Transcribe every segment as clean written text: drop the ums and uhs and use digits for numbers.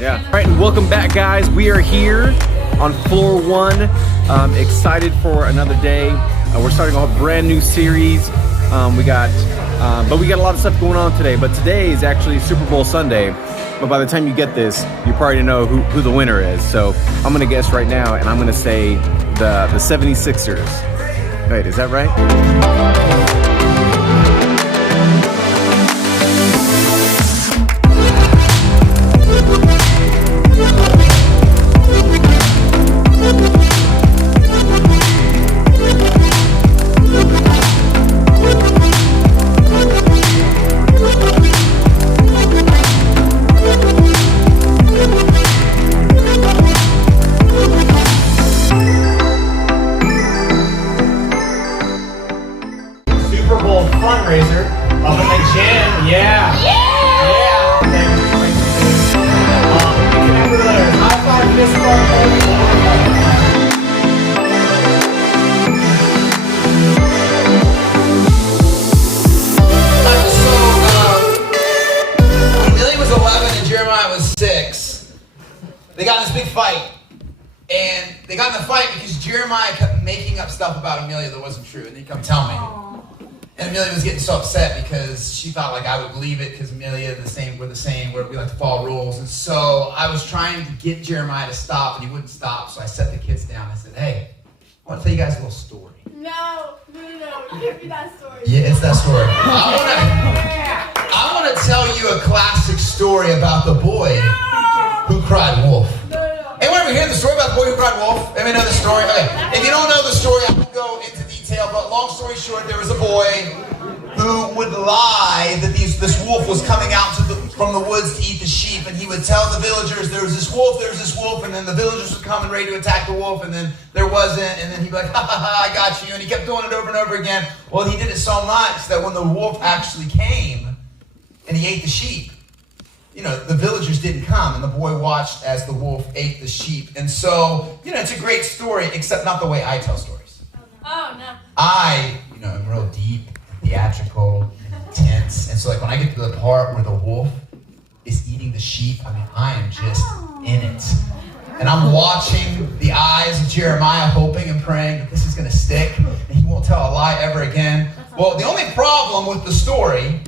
Yeah. All right, and welcome back, guys. We are here on floor one. Excited for another day. We're starting a brand new series. We got a lot of stuff going on today. But today is actually Super Bowl Sunday. But by the time you get this, you probably know who the winner is. So I'm gonna guess right now, and I'm gonna say the 76ers. Wait, is that right? Fundraiser up in the gym, yeah. High five, fist bump. When Millie was 11 and Jeremiah was 6, they got in this big fight. And they got in the fight because Jeremiah kept making up stuff about Amelia that wasn't true, and he'd come tell me. And Amelia was getting so upset because she thought like I would believe it because Amelia we're the same, we like to follow rules. And so I was trying to get Jeremiah to stop, and he wouldn't stop. So I set the kids down. I said, hey, I want to tell you guys a little story. No. Give me that story. Yeah, it's that story. I want to tell you a classic story about the boy who cried wolf. Anyone ever hear the story about the boy who cried wolf? Anyone know the story? Okay. If you don't know the story, I won't go into detail, but long story short, there was a boy who would lie that this wolf was coming out from the woods to eat the sheep, and he would tell the villagers, there's this wolf, and then the villagers would come and ready to attack the wolf, and then there wasn't, and then he'd be like, ha ha ha, I got you, and he kept doing it over and over again. Well, he did it so much that when the wolf actually came and he ate the sheep, the villagers didn't come, and the boy watched as the wolf ate the sheep. And so, it's a great story, except not the way I tell stories. Oh, no. I, am real deep, theatrical, intense. And so, when I get to the part where the wolf is eating the sheep, I am just in it. And I'm watching the eyes of Jeremiah, hoping and praying that this is going to stick, and he won't tell a lie ever again. Well, the only problem with the story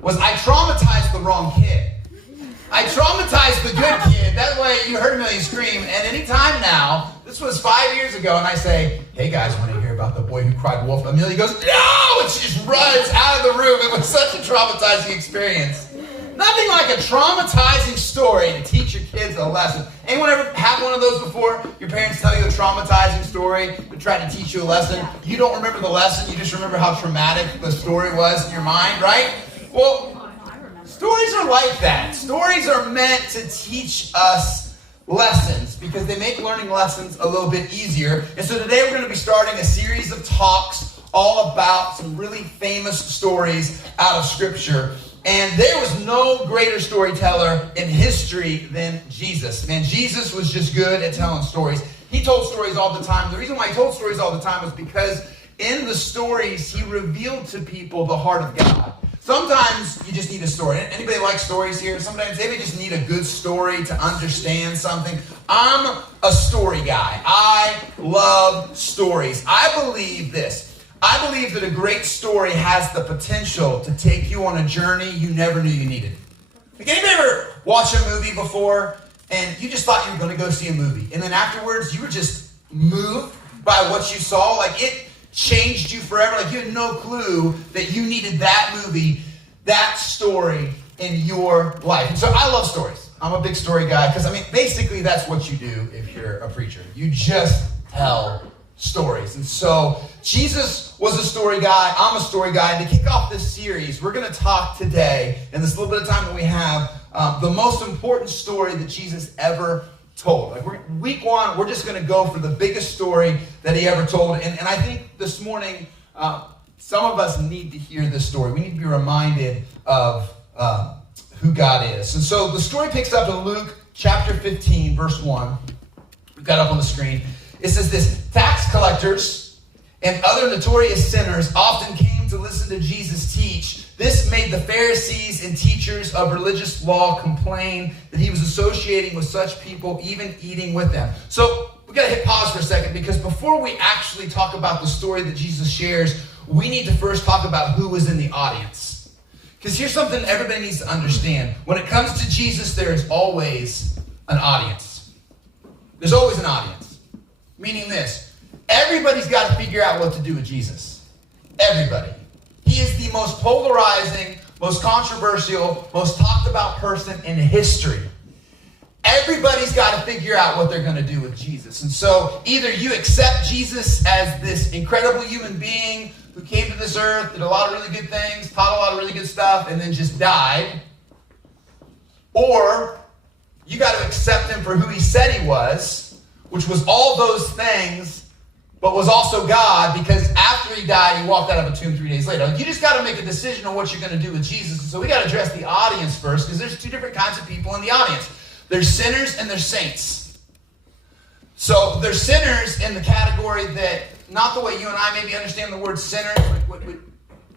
was I traumatized the wrong kid. I traumatized the good kid. That way you heard Amelia scream. And any time now, this was 5 years ago, and I say, hey guys, want to hear about the boy who cried wolf? Amelia goes, no! And she just runs out of the room. It was such a traumatizing experience. Nothing like a traumatizing story to teach your kids a lesson. Anyone ever had one of those before? Your parents tell you a traumatizing story to try to teach you a lesson. You don't remember the lesson. You just remember how traumatic the story was in your mind, right? Well, stories are like that. Stories are meant to teach us lessons because they make learning lessons a little bit easier. And so today we're going to be starting a series of talks all about some really famous stories out of Scripture. And there was no greater storyteller in history than Jesus. Man, Jesus was just good at telling stories. He told stories all the time. The reason why he told stories all the time was because in the stories, he revealed to people the heart of God. Sometimes you just need a story. Anybody like stories here? Sometimes they just need a good story to understand something. I'm a story guy. I love stories. I believe this. I believe that a great story has the potential to take you on a journey you never knew you needed. Like, anybody ever watch a movie before and you just thought you were going to go see a movie, and then afterwards you were just moved by what you saw? Like, it changed you forever. Like, you had no clue that you needed that movie, that story in your life. And so I love stories. I'm a big story guy because, basically that's what you do if you're a preacher. You just tell stories. And so Jesus was a story guy. I'm a story guy. And to kick off this series, we're going to talk today, in this little bit of time that we have, the most important story that Jesus ever told. Week one, we're just going to go for the biggest story that he ever told. And I think this morning, some of us need to hear this story. We need to be reminded of who God is. And so the story picks up in Luke chapter 15, verse 1. We've got it up on the screen. It says this: tax collectors and other notorious sinners often came to listen to Jesus teach. This made the Pharisees and teachers of religious law complain that he was associating with such people, even eating with them. So we got to hit pause for a second, because before we actually talk about the story that Jesus shares, we need to first talk about who was in the audience. Because here's something everybody needs to understand. When it comes to Jesus, there is always an audience. There's always an audience. Meaning this: everybody's got to figure out what to do with Jesus. Everybody. He is the most polarizing, most controversial, most talked about person in history. Everybody's got to figure out what they're going to do with Jesus. And so either you accept Jesus as this incredible human being who came to this earth, did a lot of really good things, taught a lot of really good stuff, and then just died. Or you got to accept him for who he said he was, which was all those things, but was also God, because after he died, he walked out of a tomb 3 days later. You just got to make a decision on what you're going to do with Jesus. So we got to address the audience first, because there's two different kinds of people in the audience. There's sinners and there's saints. So there's sinners in the category that, not the way you and I maybe understand the word sinner.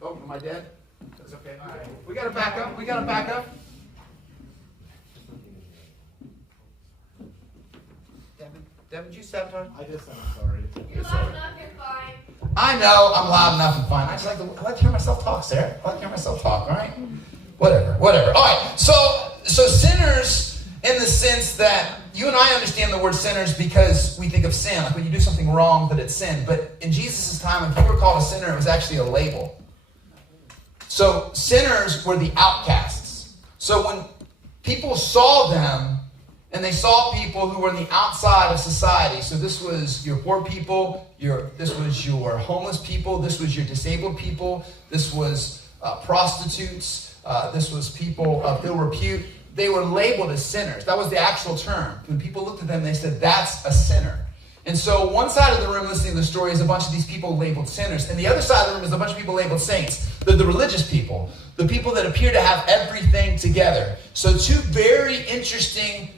Oh, am I dead? That's okay. All right. We got to back up. We got to back up. Devin, did you sabotage? I just said I'm sorry. You're loud enough, you're fine. I know I'm loud enough and fine. I like to hear myself talk, Sarah. I like to hear myself talk, all right? Whatever. All right, so sinners in the sense that you and I understand the word sinners because we think of sin. Like when you do something wrong, that it's sin. But in Jesus' time, when people were called a sinner, it was actually a label. So sinners were the outcasts. So when people saw them, and they saw people who were on the outside of society. So this was your poor people, this was your homeless people, this was your disabled people, this was prostitutes, this was people of ill repute. They were labeled as sinners. That was the actual term. When people looked at them, they said, that's a sinner. And so one side of the room listening to the story is a bunch of these people labeled sinners. And the other side of the room is a bunch of people labeled saints. They're the religious people, the people that appear to have everything together. So two very interesting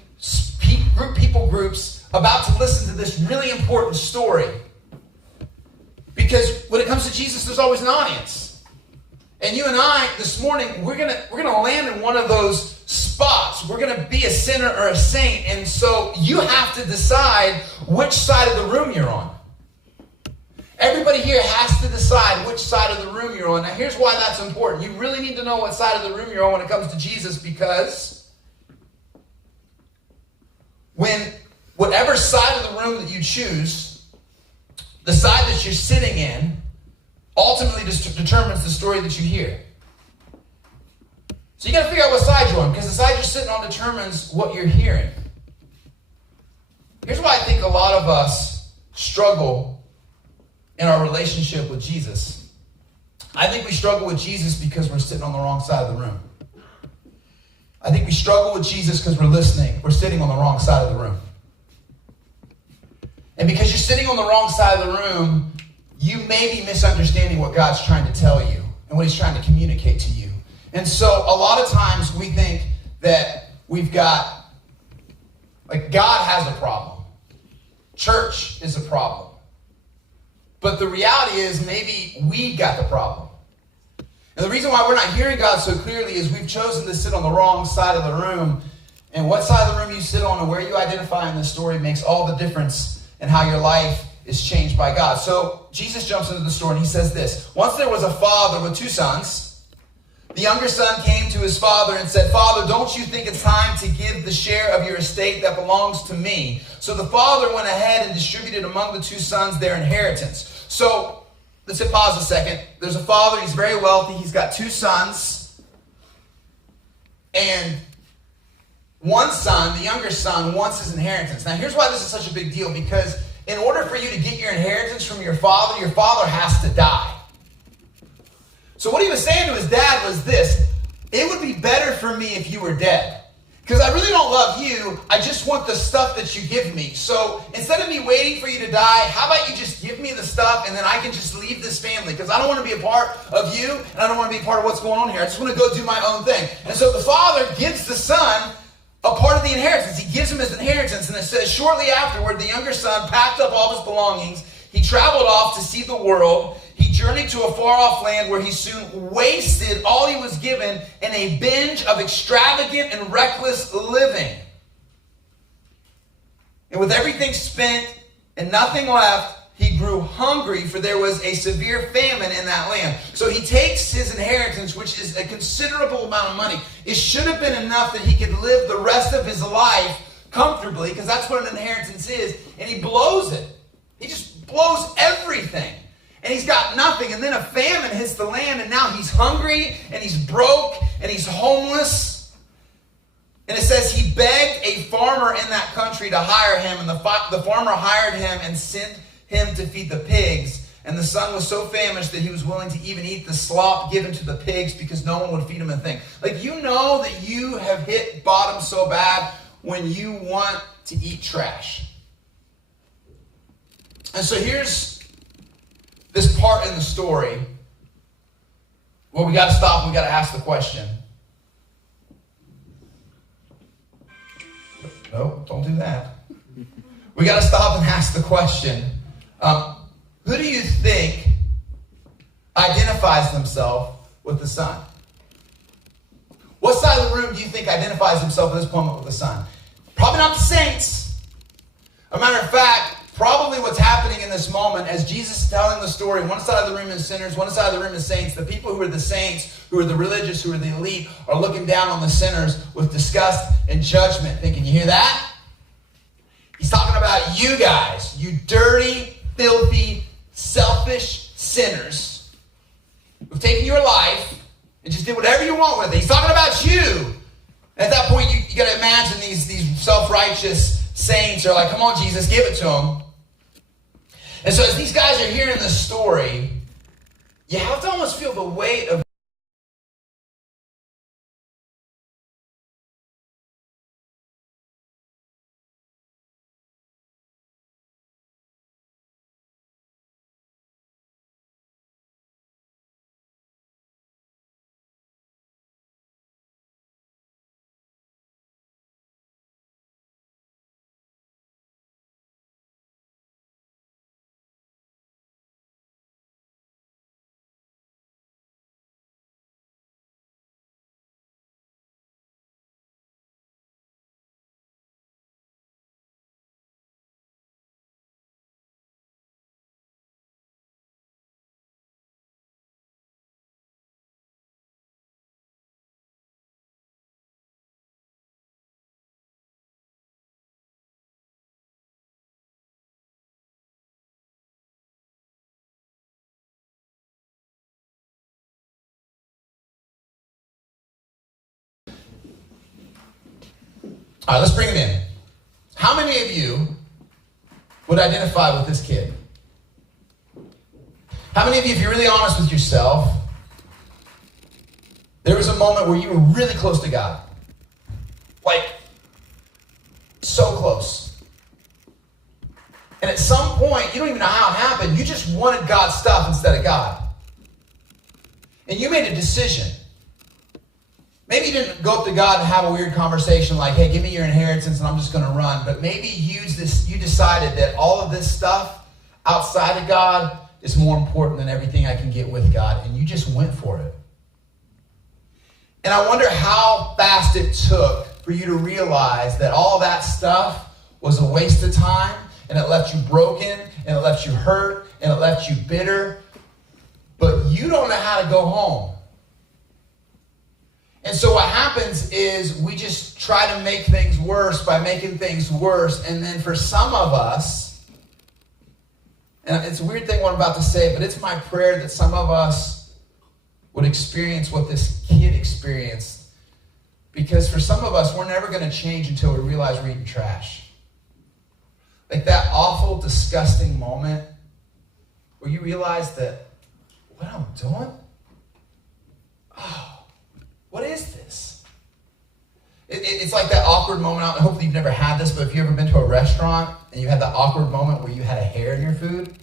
people groups about to listen to this really important story. Because when it comes to Jesus, there's always an audience. And you and I, this morning, we're gonna land in one of those spots. We're gonna be a sinner or a saint. And so you have to decide which side of the room you're on. Everybody here has to decide which side of the room you're on. Now here's why that's important. You really need to know what side of the room you're on when it comes to Jesus, because when whatever side of the room that you choose, the side that you're sitting in, ultimately determines the story that you hear. So you got to figure out what side you're on, because the side you're sitting on determines what you're hearing. Here's why I think a lot of us struggle in our relationship with Jesus. I think we struggle with Jesus because we're sitting on the wrong side of the room. I think we struggle with Jesus because we're listening. We're sitting on the wrong side of the room. And because you're sitting on the wrong side of the room, you may be misunderstanding what God's trying to tell you and what he's trying to communicate to you. And so a lot of times we think that we've got, like, God has a problem. Church is a problem. But the reality is maybe we got the problem. And the reason why we're not hearing God so clearly is we've chosen to sit on the wrong side of the room. And what side of the room you sit on and where you identify in the story makes all the difference in how your life is changed by God. So Jesus jumps into the story and he says this: once there was a father with two sons. The younger son came to his father and said, "Father, don't you think it's time to give the share of your estate that belongs to me?" So the father went ahead and distributed among the two sons their inheritance. So let's hit pause a second. There's a father, he's very wealthy, he's got two sons. And one son, the younger son, wants his inheritance. Now here's why this is such a big deal, because in order for you to get your inheritance from your father has to die. So what he was saying to his dad was this: it would be better for me if you were dead. Because I really don't love you, I just want the stuff that you give me. So instead of me waiting for you to die, how about you just give me the stuff and then I can just leave this family? Because I don't want to be a part of you and I don't want to be a part of what's going on here. I just want to go do my own thing. And so the father gives the son a part of the inheritance. He gives him his inheritance, and it says, shortly afterward, the younger son packed up all his belongings. He traveled off to see the world. He journeyed to a far-off land where he soon wasted all he was given in a binge of extravagant and reckless living. And with everything spent and nothing left, he grew hungry, for there was a severe famine in that land. So he takes his inheritance, which is a considerable amount of money. It should have been enough that he could live the rest of his life comfortably, because that's what an inheritance is, and he blows it. He just blows everything. And he's got nothing, and then a famine hits the land, and now he's hungry, and he's broke, and he's homeless. And it says he begged a farmer in that country to hire him, and the farmer hired him and sent him to feed the pigs. And the son was so famished that he was willing to even eat the slop given to the pigs because no one would feed him a thing. Like, you know that you have hit bottom so bad when you want to eat trash. And so here's this part in the story where we got to stop and we got to ask the question. No, don't do that. We got to stop and ask the question. Who do you think identifies themselves with the son? What side of the room do you think identifies himself at this moment with the son? Probably not the saints. As a matter of fact, probably what's happening in this moment as Jesus is telling the story, one side of the room is sinners, one side of the room is saints. The people who are the saints, who are the religious, who are the elite, are looking down on the sinners with disgust and judgment, thinking, you hear that? He's talking about you guys, you dirty, filthy, selfish sinners who've taken your life and just did whatever you want with it. He's talking about you. At that point, you got to imagine these self-righteous saints are like, come on, Jesus, give it to him. And so as these guys are hearing this story, you have to almost feel the weight of all right, let's bring him in. How many of you would identify with this kid? How many of you, if you're really honest with yourself, there was a moment where you were really close to God? Like, so close. And at some point, you don't even know how it happened, you just wanted God's stuff instead of God. And you made a decision. Maybe you didn't go up to God and have a weird conversation like, hey, give me your inheritance and I'm just going to run. But maybe you decided that all of this stuff outside of God is more important than everything I can get with God. And you just went for it. And I wonder how fast it took for you to realize that all that stuff was a waste of time, and it left you broken, and it left you hurt, and it left you bitter. But you don't know how to go home. And so what happens is we just try to make things worse by making things worse. And then for some of us, and it's a weird thing what I'm about to say, but it's my prayer that some of us would experience what this kid experienced. Because for some of us, we're never going to change until we realize we're eating trash. Like that awful, disgusting moment where you realize that what I'm doing? Oh. What is this? It's like that awkward moment. Hopefully you've never had this, but if you've ever been to a restaurant and you had that awkward moment where you had a hair in your food,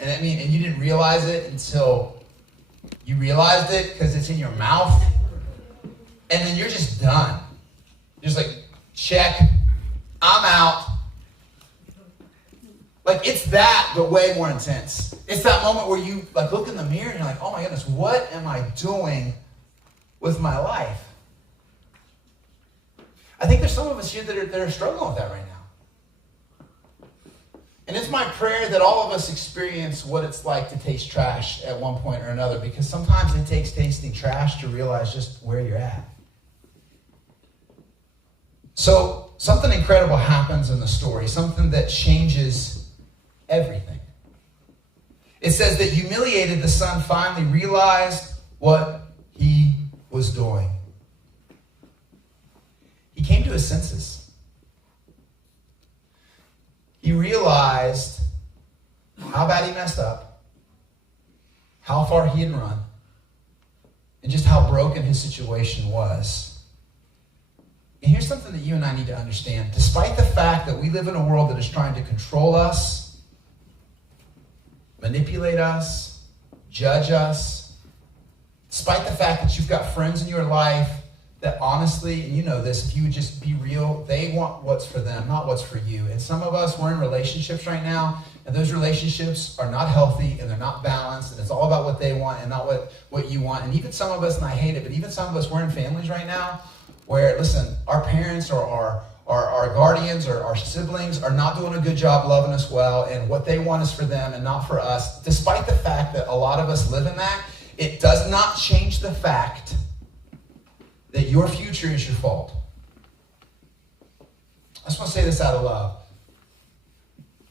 and you didn't realize it until you realized it because it's in your mouth, and then you're just done. You're just like, check, I'm out. Like, it's that, but way more intense. It's that moment where you like look in the mirror and you're like, oh my goodness, what am I doing with my life? I think there's some of us here that are struggling with that right now. And it's my prayer that all of us experience what it's like to taste trash at one point or another, because sometimes it takes tasting trash to realize just where you're at. So something incredible happens in the story, something that changes everything. It says that humiliated, the son finally realized what he was doing. He came to his senses. He realized how bad he messed up, how far he had run, and just how broken his situation was. And here's something that you and I need to understand. Despite the fact that we live in a world that is trying to control us, manipulate us, judge us, despite the fact that you've got friends in your life that honestly, and you know this, if you would just be real, they want what's for them, not what's for you. And some of us, we're in relationships right now, and those relationships are not healthy, and they're not balanced, and it's all about what they want and not what you want. And even some of us, and I hate it, but even some of us, we're in families right now where, listen, our parents or our guardians or our siblings are not doing a good job loving us well, and what they want is for them and not for us. Despite the fact that a lot of us live in that, it does not change the fact that your future is your fault. I just want to say this out of love.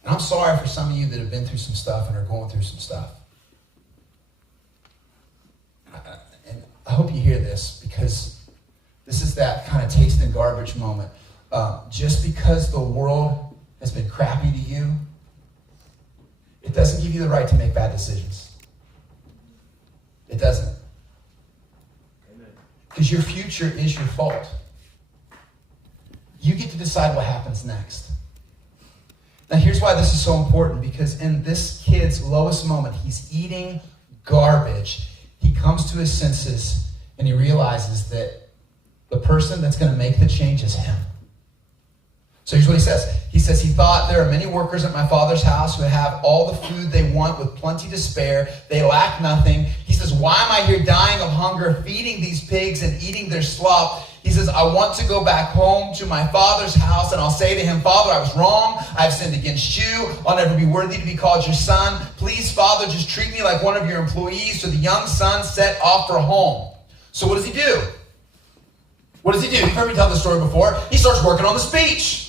And I'm sorry for some of you that have been through some stuff and are going through some stuff. And I hope you hear this, because this is that kind of taste and garbage moment. Just because the world has been crappy to you, it doesn't give you the right to make bad decisions. It doesn't. Because your future is your fault. You get to decide what happens next. Now here's why this is so important, because in this kid's lowest moment, he's eating garbage. He comes to his senses and he realizes that the person that's going to make the change is him. So here's what he says. He says, he thought, there are many workers at my father's house who have all the food they want with plenty to spare. They lack nothing. He says, why am I here dying of hunger, feeding these pigs and eating their slop? He says, I want to go back home to my father's house, and I'll say to him, Father, I was wrong. I've sinned against you. I'll never be worthy to be called your son. Please, Father, just treat me like one of your employees. So the young son set off for home. So what does he do? What does he do? You've heard me tell this story before. He starts working on the speech.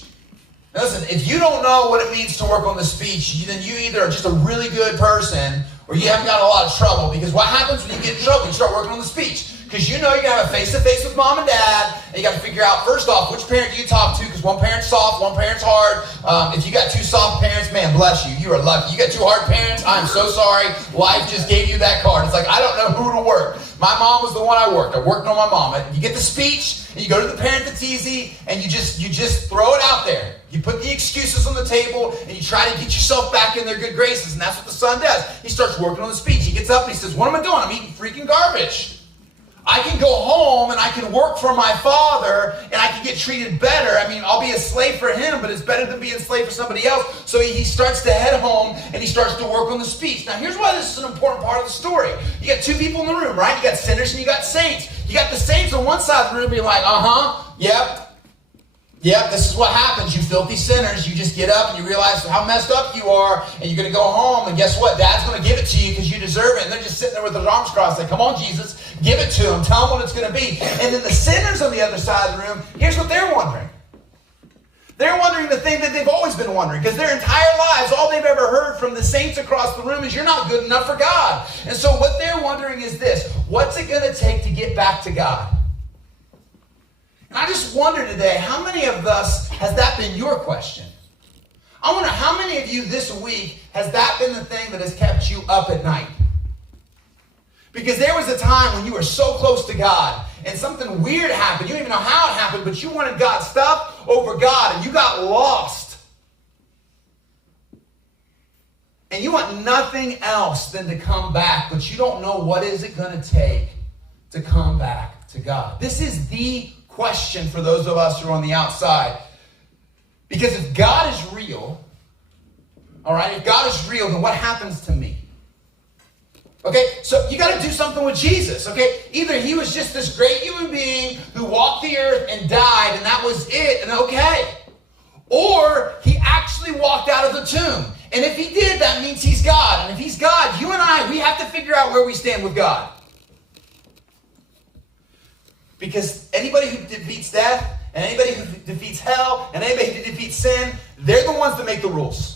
Now listen, if you don't know what it means to work on the speech, then you either are just a really good person or you haven't got a lot of trouble. Because what happens when you get in trouble? You start working on the speech. Because you know you're going to have a face-to-face with mom and dad, and you got to figure out, first off, which parent do you talk to? Because one parent's soft, one parent's hard. If you got two soft parents, man, bless you. You are lucky. You got two hard parents, I'm so sorry. Life just gave you that card. It's like, I don't know who to work. My mom was the one I worked. I worked on my mom. You get the speech, and you go to the parent that's easy, and you just throw it out there. You put the excuses on the table, and you try to get yourself back in their good graces, and that's what the son does. He starts working on the speech. He gets up, and he says, what am I doing? I'm eating freaking garbage. I can go home and I can work for my father and I can get treated better. I mean, I'll be a slave for him, but it's better than being a slave for somebody else. So he starts to head home and he starts to work on the speech. Now, here's why this is an important part of the story. You got two people in the room, right? You got sinners and you got saints. You got the saints on one side of the room being like, Yep, this is what happens, you filthy sinners. You just get up and you realize how messed up you are, and you're going to go home, and guess what? Dad's going to give it to you because you deserve it. And they're just sitting there with their arms crossed, like, come on, Jesus, give it to him. Tell him what it's going to be. And then the sinners on the other side of the room, here's what they're wondering. They're wondering the thing that they've always been wondering, because their entire lives, all they've ever heard from the saints across the room is, you're not good enough for God. And so what they're wondering is this: what's it going to take to get back to God? And I just wonder today, how many of us has that been your question? I wonder how many of you this week has that been the thing that has kept you up at night? Because there was a time when you were so close to God and something weird happened. You don't even know how it happened, but you wanted God's stuff over God and you got lost. And you want nothing else than to come back, but you don't know what is it going to take to come back to God. This is the question for those of us who are on the outside. Because if God is real, All right? If God is real, then what happens to me? Okay, so you got to do something with Jesus, okay? Either he was just this great human being who walked the earth and died, and that was it, and okay. Or he actually walked out of the tomb. And if he did, that means he's God. And if he's God, you and I, we have to figure out where we stand with God. Because anybody who defeats death, and anybody who defeats hell, and anybody who defeats sin, they're the ones that make the rules.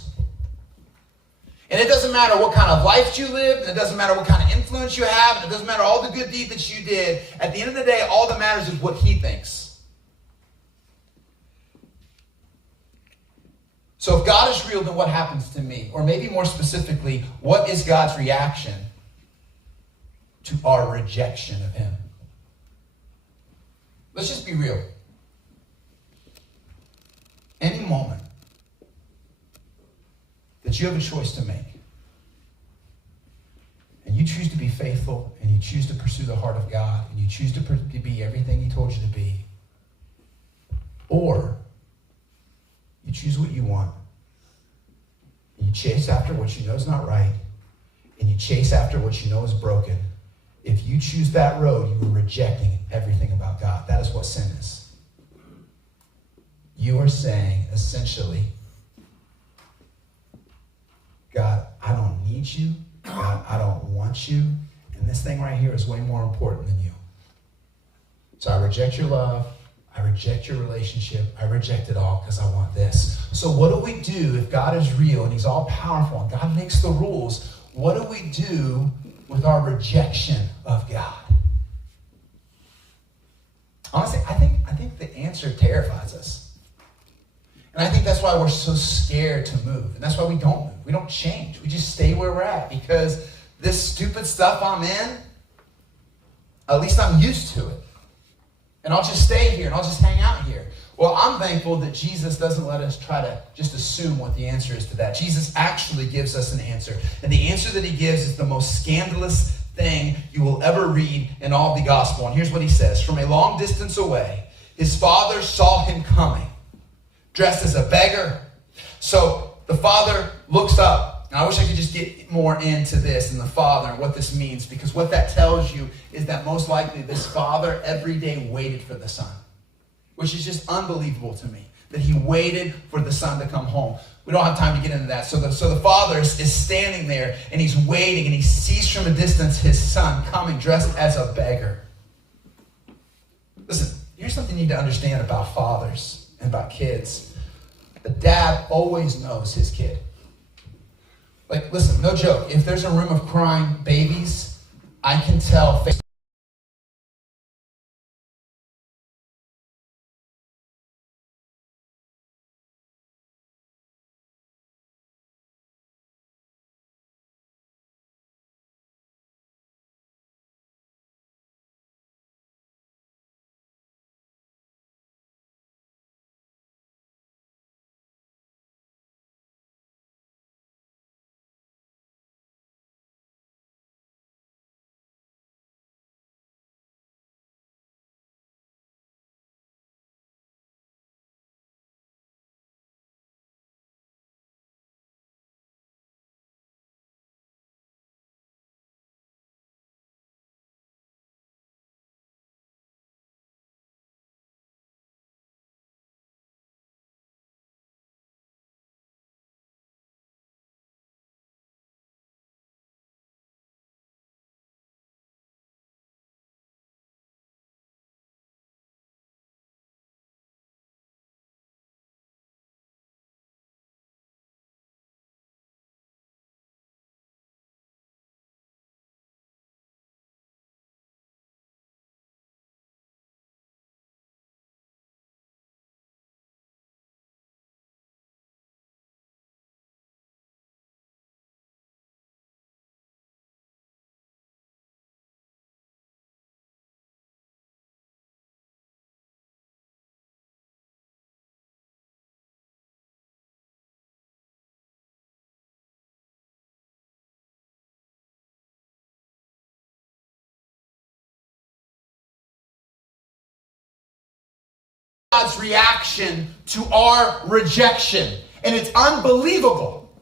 And it doesn't matter what kind of life you lived, and it doesn't matter what kind of influence you have, and it doesn't matter all the good deeds that you did. At the end of the day, all that matters is what he thinks. So if God is real, then what happens to me? Or maybe more specifically, what is God's reaction to our rejection of him? Let's just be real. Any moment that you have a choice to make, and you choose to be faithful, and you choose to pursue the heart of God, and you choose to be everything he told you to be, or you choose what you want, and you chase after what you know is not right, and you chase after what you know is broken. If you choose that road, you are rejecting everything about God. That is what sin is. You are saying, essentially, God, I don't need you. God, I don't want you. And this thing right here is way more important than you. So I reject your love. I reject your relationship. I reject it all because I want this. So what do we do if God is real and he's all powerful and God makes the rules? What do we do with our rejection of God? Honestly, I think the answer terrifies us. And I think that's why we're so scared to move. And that's why we don't move. We don't change. We just stay where we're at because this stupid stuff I'm in, at least I'm used to it. And I'll just stay here and I'll just hang out here. Well, I'm thankful that Jesus doesn't let us try to just assume what the answer is to that. Jesus actually gives us an answer. And the answer that he gives is the most scandalous thing you will ever read in all of the gospel. And here's what he says. From a long distance away, his father saw him coming, dressed as a beggar. So the father looks up. And I wish I could just get more into this and the father and what this means, because what that tells you is that most likely this father every day waited for the son, which is just unbelievable to me, that he waited for the son to come home. We don't have time to get into that. So the father is standing there and he's waiting and he sees from a distance his son coming dressed as a beggar. Listen, here's something you need to understand about fathers and about kids. The dad always knows his kid. Like, listen, no joke. If there's a room of crying babies, I can tell. God's reaction to our rejection. And it's unbelievable.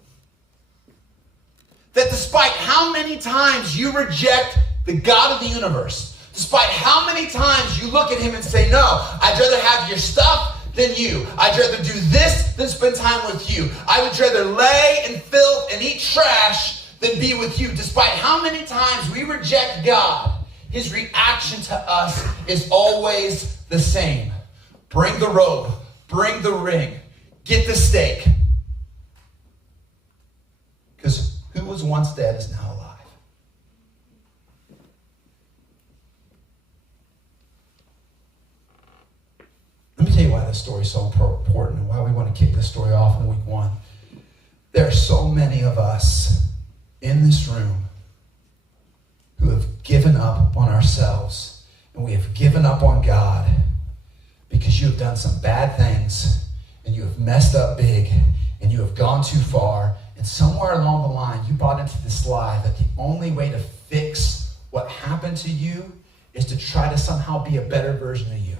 That despite how many times you reject the God of the universe, despite how many times you look at him and say, no, I'd rather have your stuff than you. I'd rather do this than spend time with you. I would rather lay in filth and eat trash than be with you. Despite how many times we reject God, his reaction to us is always the same. Bring the robe, bring the ring, get the steak. Because who was once dead is now alive. Let me tell you why this story is so important and why we want to kick this story off in week 1. There are so many of us in this room who have given up on ourselves, and we have given up on God because you have done some bad things and you have messed up big and you have gone too far, and somewhere along the line you bought into this lie that the only way to fix what happened to you is to try to somehow be a better version of you.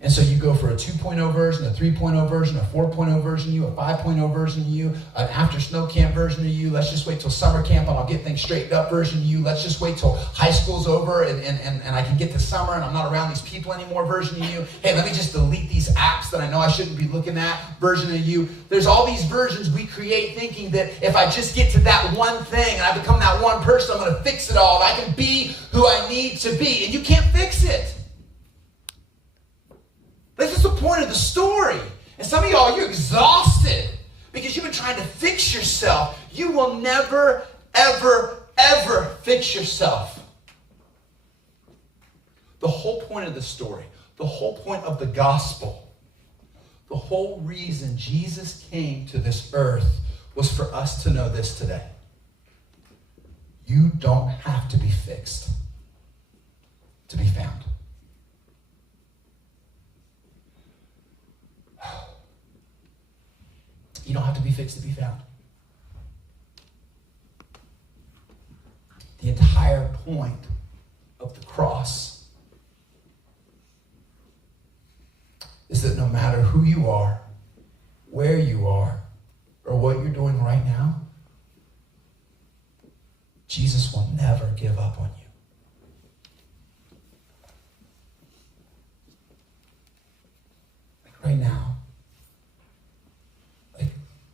And so you go for a 2.0 version, a 3.0 version, a 4.0 version of you, a 5.0 version of you, an after snow camp version of you. Let's just wait till summer camp and I'll get things straightened up version of you. Let's just wait till high school's over and I can get to summer and I'm not around these people anymore version of you. Hey, let me just delete these apps that I know I shouldn't be looking at version of you. There's all these versions we create thinking that if I just get to that one thing and I become that one person, I'm going to fix it all. And I can be who I need to be. And you can't fix it. This is the point of the story. And some of y'all, you're exhausted because you've been trying to fix yourself. You will never, ever, ever fix yourself. The whole point of the story, the whole point of the gospel, the whole reason Jesus came to this earth was for us to know this today. You don't have to be fixed to be found. You don't have to be fixed to be found. The entire point of the cross is that no matter who you are, where you are, or what you're doing right now, Jesus will never give up on you. Like right now.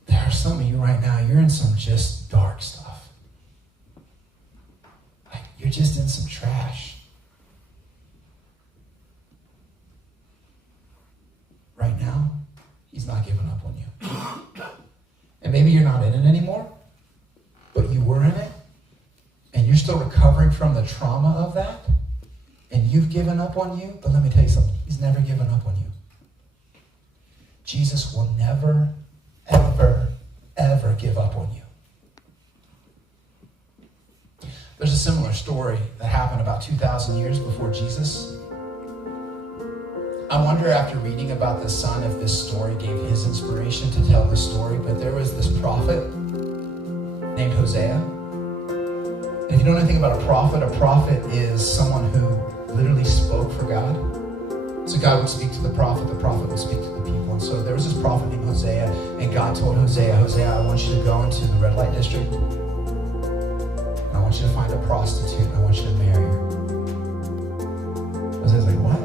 There are some of you right now, you're in some just dark stuff. Like you're just in some trash. Right now, he's not giving up on you. And maybe you're not in it anymore, but you were in it, and you're still recovering from the trauma of that, and you've given up on you, but let me tell you something, he's never given up on you. Jesus will never, ever give up on you. There's a similar story that happened about 2,000 years before Jesus. I wonder after reading about the son if this story gave his inspiration to tell this story, but there was this prophet named Hosea. And if you don't know anything about a prophet is someone who literally spoke for God. So God would speak to the prophet would speak to the people. And so there was this prophet named Hosea, and God told Hosea, I want you to go into the red light district, and I want you to find a prostitute, and I want you to marry her. Hosea's like, what?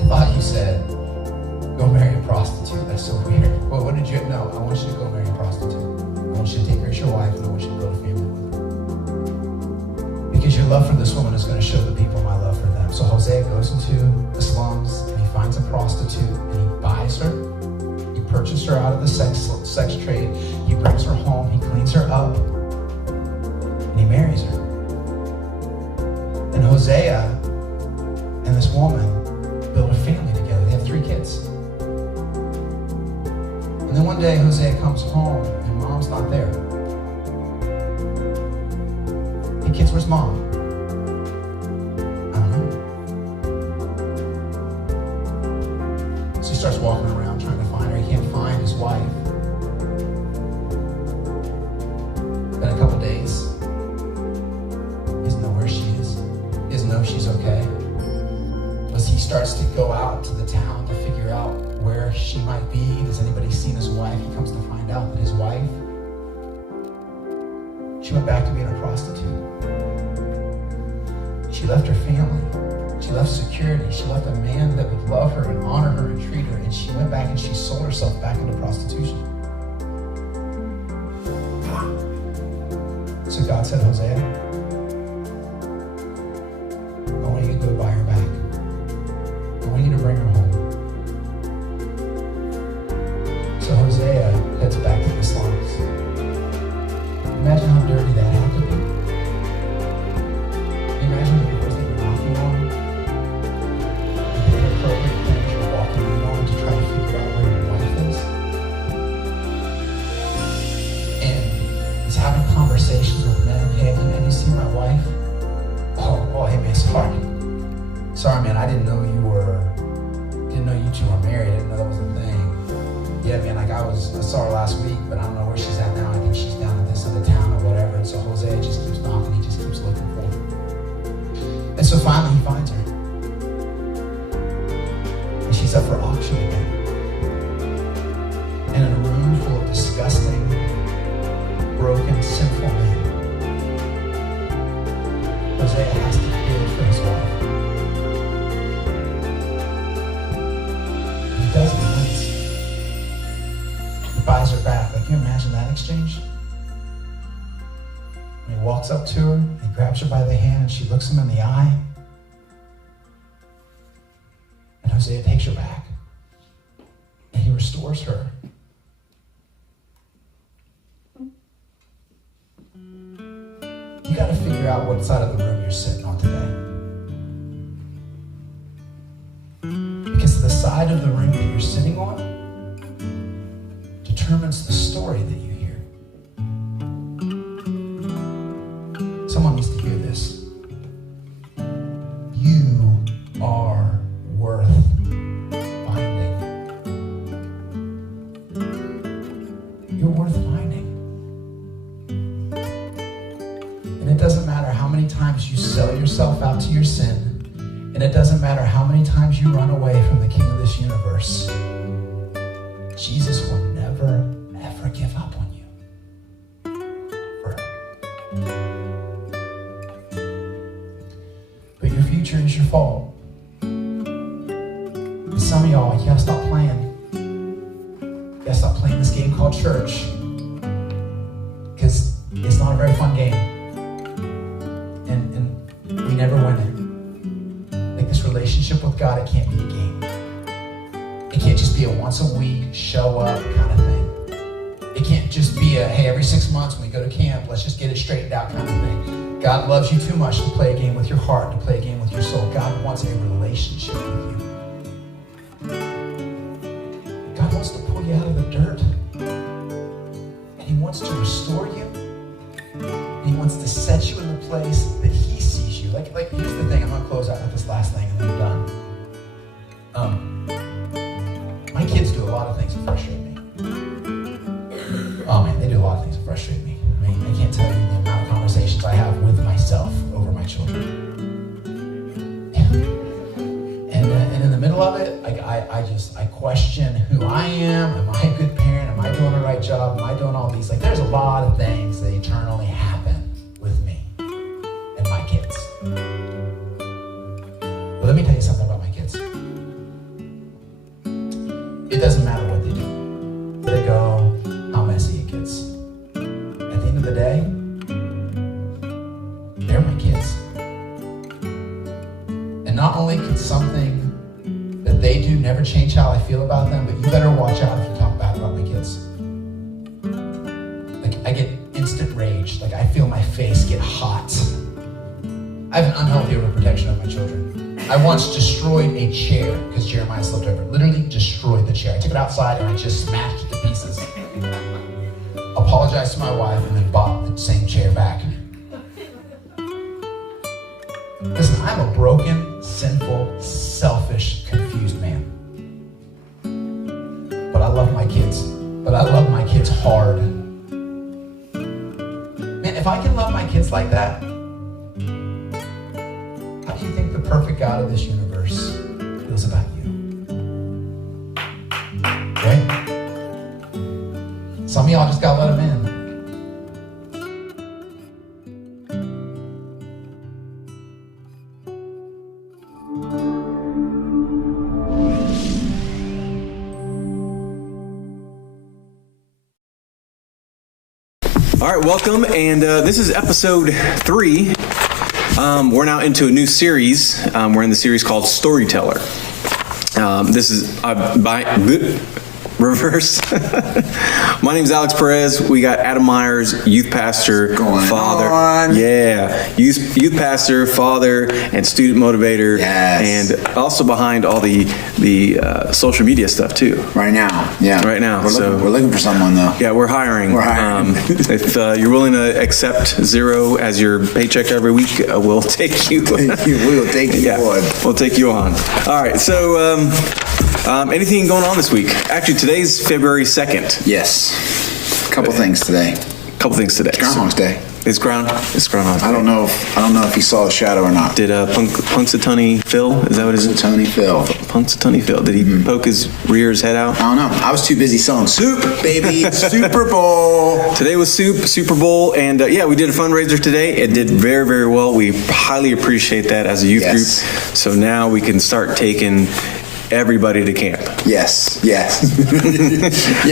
I thought you said, go marry a prostitute. That's so weird. Well, what did you, no, I want you to go marry a prostitute. I want you to take her as your wife, and I want you to build a family with her. Because your love for this woman is going to show the people my love for them. So Hosea goes into the slums and he finds a prostitute and he buys her. He purchases her out of the sex trade. He brings her home. He cleans her up and he marries her. And Hosea and this woman build a family together. They have 3 kids. And then one day Hosea comes home and mom's not there. Hey kids, where's mom? Starts walking around trying to find her. He can't find his wife. Been a couple days. He doesn't know where she is. He doesn't know if she's okay. But he starts to go out to the town to figure out where she might be. Has anybody seen his wife? He comes to find out that his wife, she went back to being a prostitute. She left her family. She left security. She left a man that would love her and honor her and treat her. And she went back and she sold herself back into prostitution. So God said, Hosea, I want you to go buy her back. I want you to bring her home. So Hosea heads back to the slums. Imagine how dirty that had to be. Imagine the doors that you're knocking on, the inappropriate things you're walking in on to try to figure out where your wife is. And he's having conversations with men. Hey, man, you see my wife? Oh, hey, man, sorry. Sorry, man, I didn't know you two were married. I didn't know that was a thing. Yeah, man, I saw her last week, but I don't know where she's at now. I think she's down in this other town or whatever. And so Hosea just keeps knocking. He just keeps looking for her. And so finally he finds her. And she's up for auction again. And in a room full of disgusting, broken, sinful men, Hosea has to bid for his wife. He doesn't win. He buys her back. Like, can you imagine that exchange? And he walks up to her, he grabs her by the hand, and she looks him in the eye. And Hosea takes her back. And he restores her. You got to figure out what side of the room you're sitting on today. Because the side of the room that you're sitting on determines the story that you hear. Someone needs to hear this. You are worth finding. You're worth finding. And it doesn't matter how many times you sell yourself out to your sin, and it doesn't matter how many times you run away from the King of this universe. Jesus will never, ever give up on you. Ever. But your future is your fault. And some of y'all, you gotta stop playing. You gotta stop playing this game called church. Because it's not a very fun game. And we never win it. Like this relationship with God, it can't be a game. It can't just be a once a week, show up kind of thing. It can't just be a, hey, every 6 months when we go to camp, let's just get it straightened out kind of thing. God loves you too much to play a game with your heart, to play a game with your soul. God wants a relationship with you. God wants to pull you out of the dirt. And he wants to restore you. And he wants to set you in the place that he sees you. Like here's the thing, I'm gonna close out with this last thing and then I'm done. My kids do a lot of things that frustrate me. Oh man, they do a lot of things that frustrate me. I mean, I can't tell you the amount of conversations I have with myself over my children. And in the middle of it, like I question who I am. Am I a good parent? Am I doing the right job? Am I doing all these? Like, there's a lot of things that eternally happen with me and my kids. But let me tell you something about my kids. It doesn't matter what they do. Where they go, how messy it gets. At the end of the day, they're my kids. And not only could something that they do never change how I feel about them, but you better watch out if you talk bad about my kids. Like, I get instant rage. Like, I feel my face get hot. I have an unhealthy overprotection of my children. I once destroyed a chair because Jeremiah slipped over. Literally destroyed the chair. I took it outside and I just smashed it to pieces. Apologized to my wife and then bought the same chair back. Listen, I'm a broken, sinful, selfish, confused man. But I love my kids. But I love my kids hard. Man, if I can love my kids like that, how do you think the perfect God of this universe feels about you? y'all just gotta let him in. All right, welcome, and this is episode 3. We're now into a new series. We're in the series called Storyteller. This is by reverse. My name is Alex Perez. We got Adam Myers, youth pastor, father. Yeah, youth pastor, father, and student motivator. Yes. And also behind all the social media stuff too. Right now, yeah. Right now, We're looking for someone though. Yeah, we're hiring. If you're willing to accept $0 as your paycheck every week, we'll take you. We will take you on. We'll take you on. All right. So, anything going on this week? Actually, today's February 2nd. Yes. Couple things today. Groundhog's Day. It's Groundhog's Day. I don't know if he saw a shadow or not. Did Punxsutawney Phil? Is that what it is? Punxsutawney Phil. Did he poke his head out? I don't know. I was too busy selling soup, baby. Super Bowl. Today was Super Bowl, and we did a fundraiser today. It did very, very well. We highly appreciate that as a youth group. So now we can start taking everybody to camp. Yes. Yeah,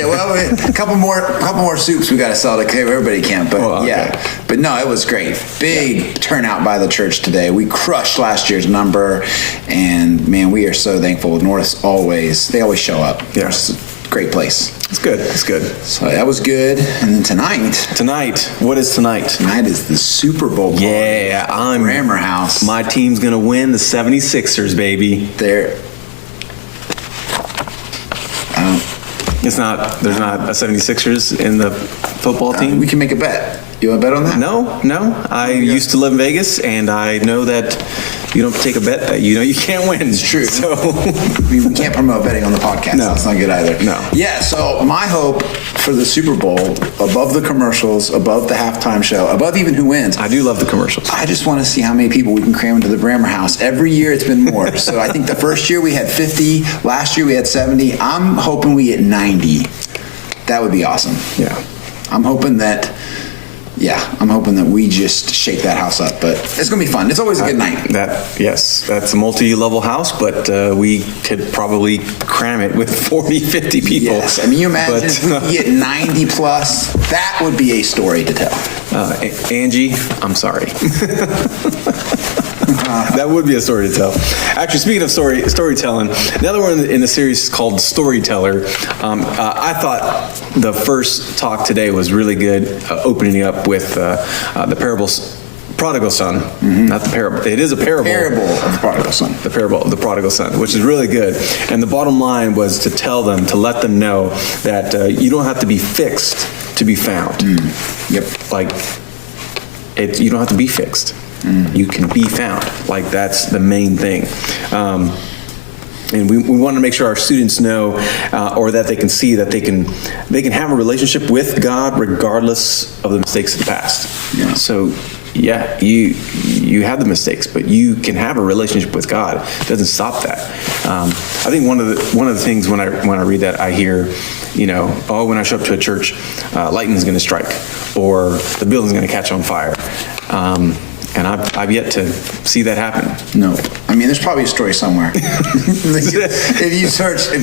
well, a couple more soups we got to sell to everybody camp. But but no, it was great. Big turnout by the church today. We crushed last year's number, and man, we are so thankful. North's they always show up. Yeah. It's a great place. It's good. So that was good. And then tonight, what is tonight? Tonight is the Super Bowl. Yeah, I'm Rammer House. My team's gonna win, the 76ers, baby. There's not a 76ers in the football team. We can make a bet. You want to bet on that? No. I used to live in Vegas, and I know that you don't take a bet that you can't win. It's true. So we can't promote betting on the podcast. No. That's not good either. No. Yeah, so my hope for the Super Bowl, above the commercials, above the halftime show, above even who wins. I do love the commercials. I just want to see how many people we can cram into the Brammer House. Every year it's been more. So I think the first year we had 50. Last year we had 70. I'm hoping we get 90. That would be awesome. Yeah. I'm hoping that we just shake that house up, but it's going to be fun. It's always a good night. That's a multi-level house, but we could probably cram it with 40, 50 people. Yes, I mean, you imagine if we get 90 plus, that would be a story to tell. Angie, I'm sorry. That would be a story to tell. Actually, speaking of storytelling, now that we're in the series called Storyteller, I thought the first talk today was really good, opening up with the parable, Prodigal Son. Mm-hmm. Not the parable. It is a parable. Parable of the Prodigal Son. The parable of the Prodigal Son, which is really good. And the bottom line was to let them know that you don't have to be fixed to be found. Yep. You don't have to be fixed. You can be found. That's the main thing. And we want to make sure our students know, or that they can see that they can have a relationship with God regardless of the mistakes of the past. Yeah. So, you have the mistakes, but you can have a relationship with God. It doesn't stop that. I think one of the things when I read that, I hear, when I show up to a church, lightning's going to strike, or the building's going to catch on fire. And I've yet to see that happen. No, I mean, there's probably a story somewhere. If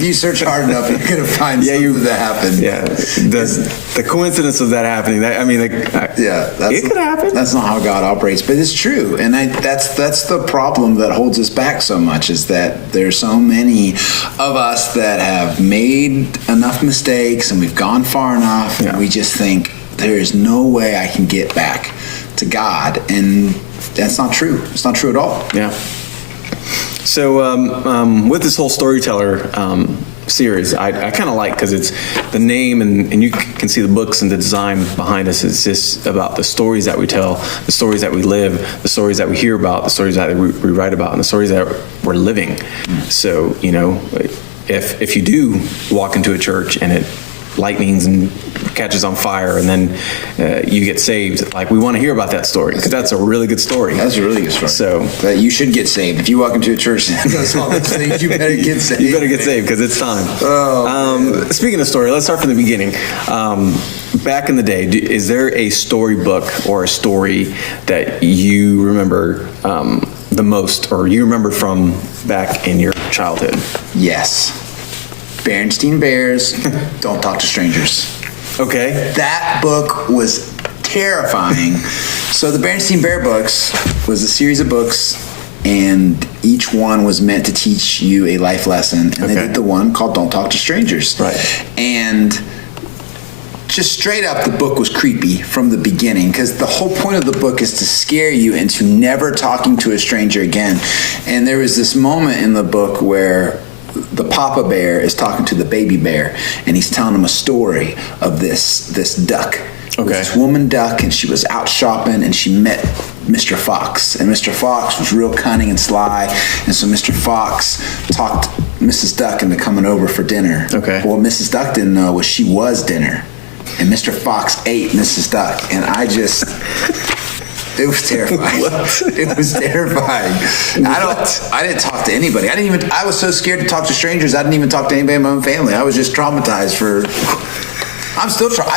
you search hard enough, you're gonna find something that happened. Yeah, the coincidence of that happening. It could happen. That's not how God operates, but it's true, and that's the problem that holds us back so much, is that there's so many of us that have made enough mistakes and we've gone far enough, and we just think there is no way I can get back to God, and that's not true. It's not true at all. Yeah. So with this whole Storyteller series, I kind of like, because it's the name, and you can see the books and the design behind us. It's just about the stories that we tell, the stories that we live, the stories that we hear about, the stories that we write about, and the stories that we're living. So, if you do walk into a church and lightnings and catches on fire and then you get saved. Like, we want to hear about that story because that's a really good story. That's a really good story. So that you should get saved. If you walk into a church and does all those things, you better get saved. You better get saved because it's time. Speaking of story, let's start from the beginning. Back in the day, is there a storybook or a story that you remember the most, or you remember from back in your childhood? Yes. Berenstain Bears, Don't Talk to Strangers. Okay. That book was terrifying. So the Berenstain Bear books was a series of books, and each one was meant to teach you a life lesson. And they did the one called Don't Talk to Strangers. Right. And just straight up, the book was creepy from the beginning, because the whole point of the book is to scare you into never talking to a stranger again. And there was this moment in the book where the papa bear is talking to the baby bear, and he's telling him a story of this duck. It was this woman duck, and she was out shopping, and she met Mr. Fox. And Mr. Fox was real cunning and sly, and so Mr. Fox talked Mrs. Duck into coming over for dinner. Okay. What Mrs. Duck didn't know was she was dinner. And Mr. Fox ate Mrs. Duck, and it was terrifying. It was terrifying. I didn't talk to anybody. I was so scared to talk to strangers, I didn't even talk to anybody in my own family. I was just traumatized I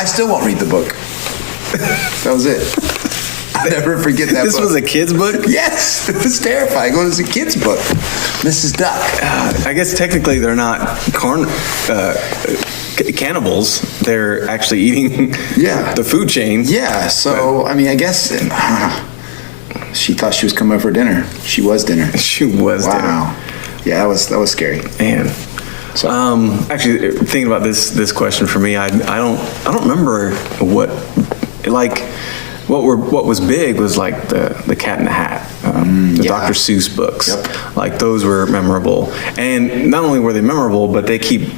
still won't read the book. That was it. I'll never forget that This book. was a kid's book? Yes, it was terrifying. It was a kid's book. Mrs. Duck. I guess technically they're not cannibals. They're actually eating the food chain. Yeah, so, I mean, I guess she thought she was coming over for dinner. She was dinner. She was dinner. Wow. Yeah, that was scary. Man. So, actually, thinking about this question for me, I don't remember what was big was like the Cat in the Hat, the Dr. Seuss books. Yep. Like, those were memorable, and not only were they memorable, but they keep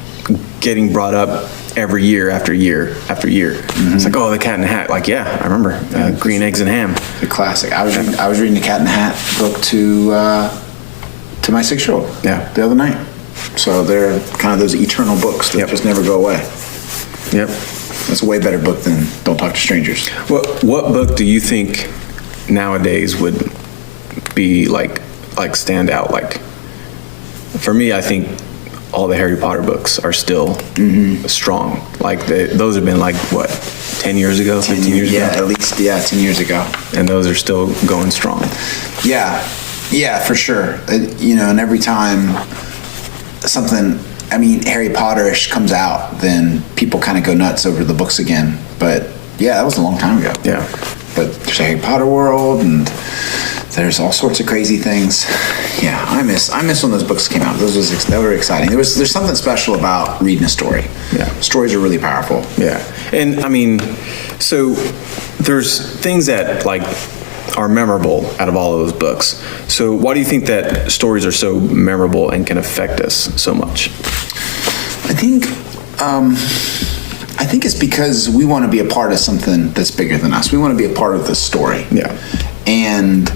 getting brought up every year after year after year. It's like, oh, the Cat in the Hat. Like, yeah, I remember Green Eggs and Ham. the classic. I was reading the Cat in the Hat book to my 6-year-old. Yeah. The other night. So they're kind of those eternal books that just never go away. Yep. That's a way better book than Don't Talk to Strangers. What book do you think nowadays would be like stand out? Like, for me, I think all the Harry Potter books are still strong. Like, those have been like, what, 10 years ago, 15 years ago? Yeah, at least, 10 years ago. And those are still going strong. Yeah, for sure. And every time Harry Potter-ish comes out, then people kind of go nuts over the books again. But yeah, that was a long time ago. Yeah. But there's a Harry Potter world, and there's all sorts of crazy things. Yeah, I miss when those books came out. That were exciting. There's something special about reading a story. Yeah. Stories are really powerful. Yeah. And I mean, so there's things that like are memorable out of all of those books. So why do you think that stories are so memorable and can affect us so much? I think it's because we want to be a part of something that's bigger than us. We want to be a part of the story. Yeah. And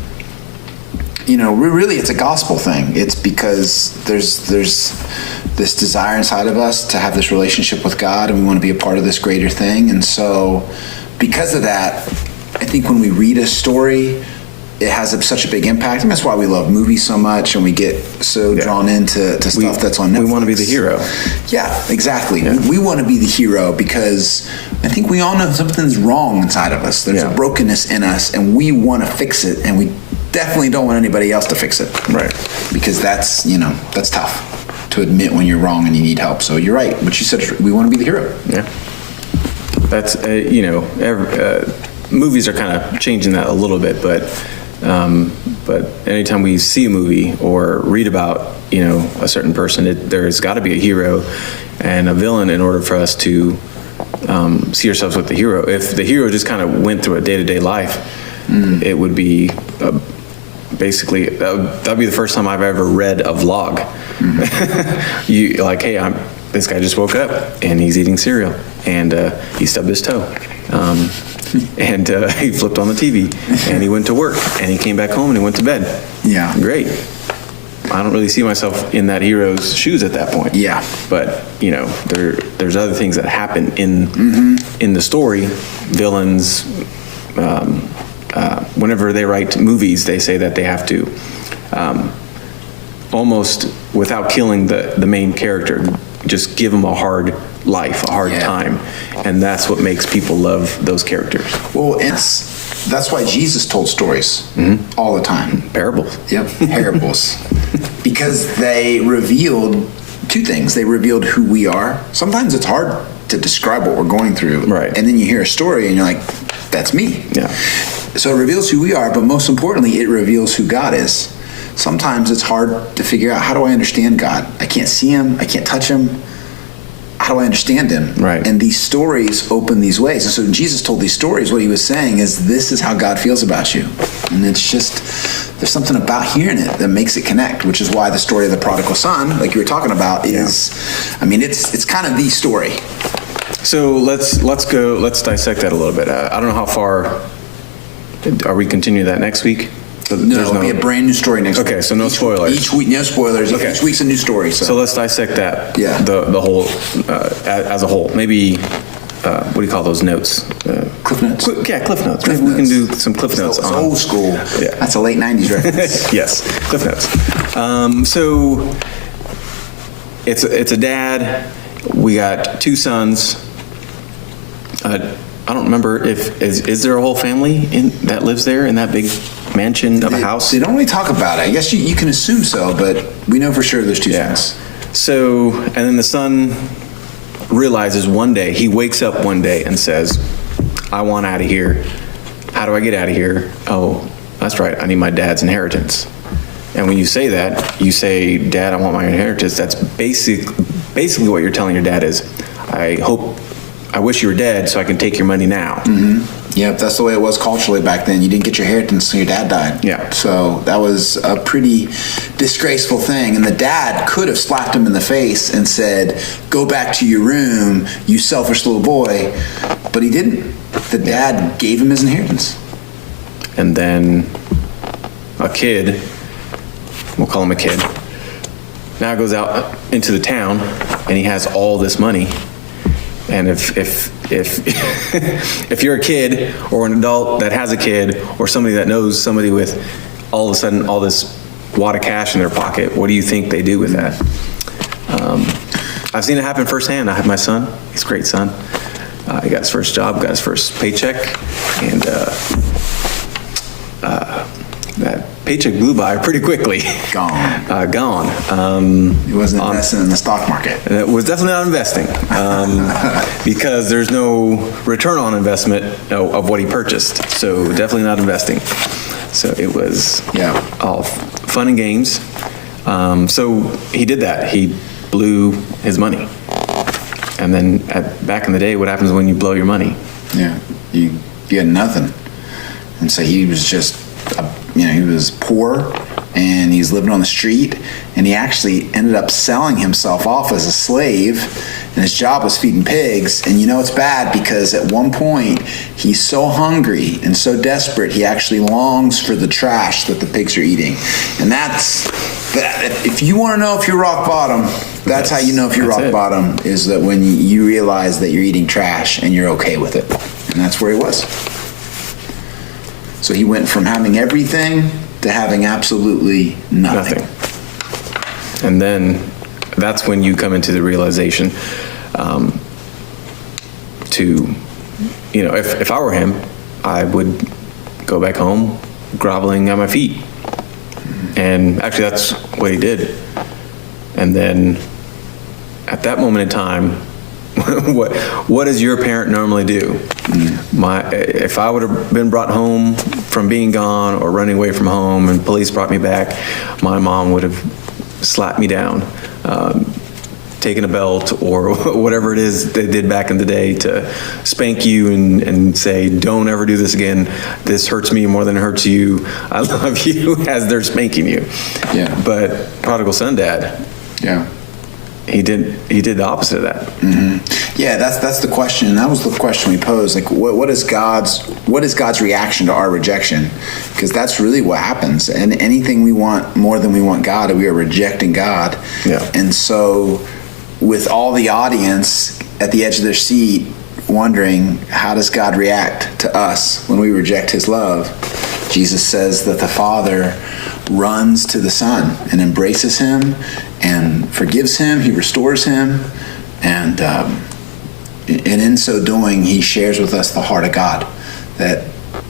really it's a gospel thing. It's because there's this desire inside of us to have this relationship with God, and we want to be a part of this greater thing. And so because of that, I think when we read a story, it has such a big impact, and that's why we love movies so much, and we get so drawn into stuff that's on Netflix. We want to be the hero. Yeah, exactly. Yeah. We want to be the hero because I think we all know something's wrong inside of us. There's a brokenness in us, and we want to fix it, and we definitely don't want anybody else to fix it. Right. Because that's tough to admit when you're wrong and you need help. So you're right. What you said, we want to be the hero. Yeah. That's, movies are kind of changing that a little bit, but anytime we see a movie or read about, a certain person, there's got to be a hero and a villain in order for us to see ourselves with the hero. If the hero just kind of went through a day-to-day life, it would be basically, that'd be the first time I've ever read a vlog. You like, hey, this guy just woke up and he's eating cereal and he stubbed his toe. And he flipped on the TV and he went to work and he came back home and he went to bed. Yeah. Great. I don't really see myself in that hero's shoes at that point. Yeah. But there's other things that happen in the story. Villains, whenever they write movies, they say that they have to almost without killing the main character, just give them a hard life, a hard time, and that's what makes people love those characters. Well, that's why Jesus told stories all the time. Parables. Yep, parables. Because they revealed two things. They revealed who we are. Sometimes it's hard to describe what we're going through. Right. And then you hear a story and you're like, that's me. Yeah. So it reveals who we are, but most importantly, it reveals who God is. Sometimes it's hard to figure out, how do I understand God? I can't see him. I can't touch him. How do I understand him? Right. And these stories open these ways. And so when Jesus told these stories, what he was saying is, this is how God feels about you. And it's just, there's something about hearing it that makes it connect, which is why the story of the prodigal son, like you were talking about, is, I mean, it's kind of the story. So let's dissect that a little bit. I don't know how far, are we continuing that next week? No, it'll be a brand new story next week. Okay, so no spoilers. Each week, no spoilers. Okay. Each week's a new story. So let's dissect that. Yeah. The whole as a whole. Maybe what do you call those notes? Cliff notes. Cliff notes. Maybe we can do some cliff notes. It's on old school. Yeah. That's a late '90s reference. Yes, cliff notes. So it's a dad. We got two sons. I don't remember if is there a whole family that lives there in that big mansion of a house? They don't really talk about it. I guess you can assume so, but we know for sure there's two sons. So, and then the son realizes one day, he wakes up one day and says, I want out of here. How do I get out of here? Oh, that's right, I need my dad's inheritance. And when you say that, you say, Dad, I want my inheritance. That's basically what you're telling your dad is, I wish you were dead so I can take your money now. Mm-hmm. Yep, that's the way it was culturally back then. You didn't get your inheritance until your dad died. Yeah. So that was a pretty disgraceful thing. And the dad could have slapped him in the face and said, go back to your room, you selfish little boy. But he didn't. The dad gave him his inheritance. And then a kid, we'll call him a kid, now goes out into the town and he has all this money. And if if you're a kid or an adult that has a kid or somebody that knows somebody with all of a sudden all this wad of cash in their pocket, what do you think they do with that? I've seen it happen firsthand. I have my son. He's a great son. He got his first job, got his first paycheck, and that paycheck blew by pretty quickly. Gone. He wasn't investing in the stock market. It was definitely not investing because there's no return on investment of what he purchased. So definitely not investing. So it was all fun and games. So he did that. He blew his money. And then back in the day, what happens when you blow your money? Yeah, you had nothing. And so he was just, he was poor and he's living on the street, and he actually ended up selling himself off as a slave, and his job was feeding pigs. And it's bad because at one point he's so hungry and so desperate he actually longs for the trash that the pigs are eating. And if you want to know if you're rock bottom, that's how you know if you're rock bottom, is that when you realize that you're eating trash and you're okay with it. And that's where he was. So he went from having everything to having absolutely nothing. And then that's when you come into the realization if I were him, I would go back home groveling at my feet. And actually that's what he did. And then at that moment in time, what does your parent normally do? If I would have been brought home from being gone or running away from home and police brought me back, my mom would have slapped me down, taken a belt or whatever it is they did back in the day to spank you and say, don't ever do this again. This hurts me more than it hurts you. I love you, as they're spanking you. Yeah. But prodigal son dad. Yeah. he did the opposite of that. Mm-hmm. Yeah, that's the question. That was the question we posed. Like, what is God's reaction to our rejection? Because that's really what happens. And anything we want more than we want God, we are rejecting God. Yeah. And so, with all the audience at the edge of their seat, wondering how does God react to us when we reject His love, Jesus says that the Father runs to the Son and embraces him and forgives him. He restores him, and in so doing, he shares with us the heart of God. That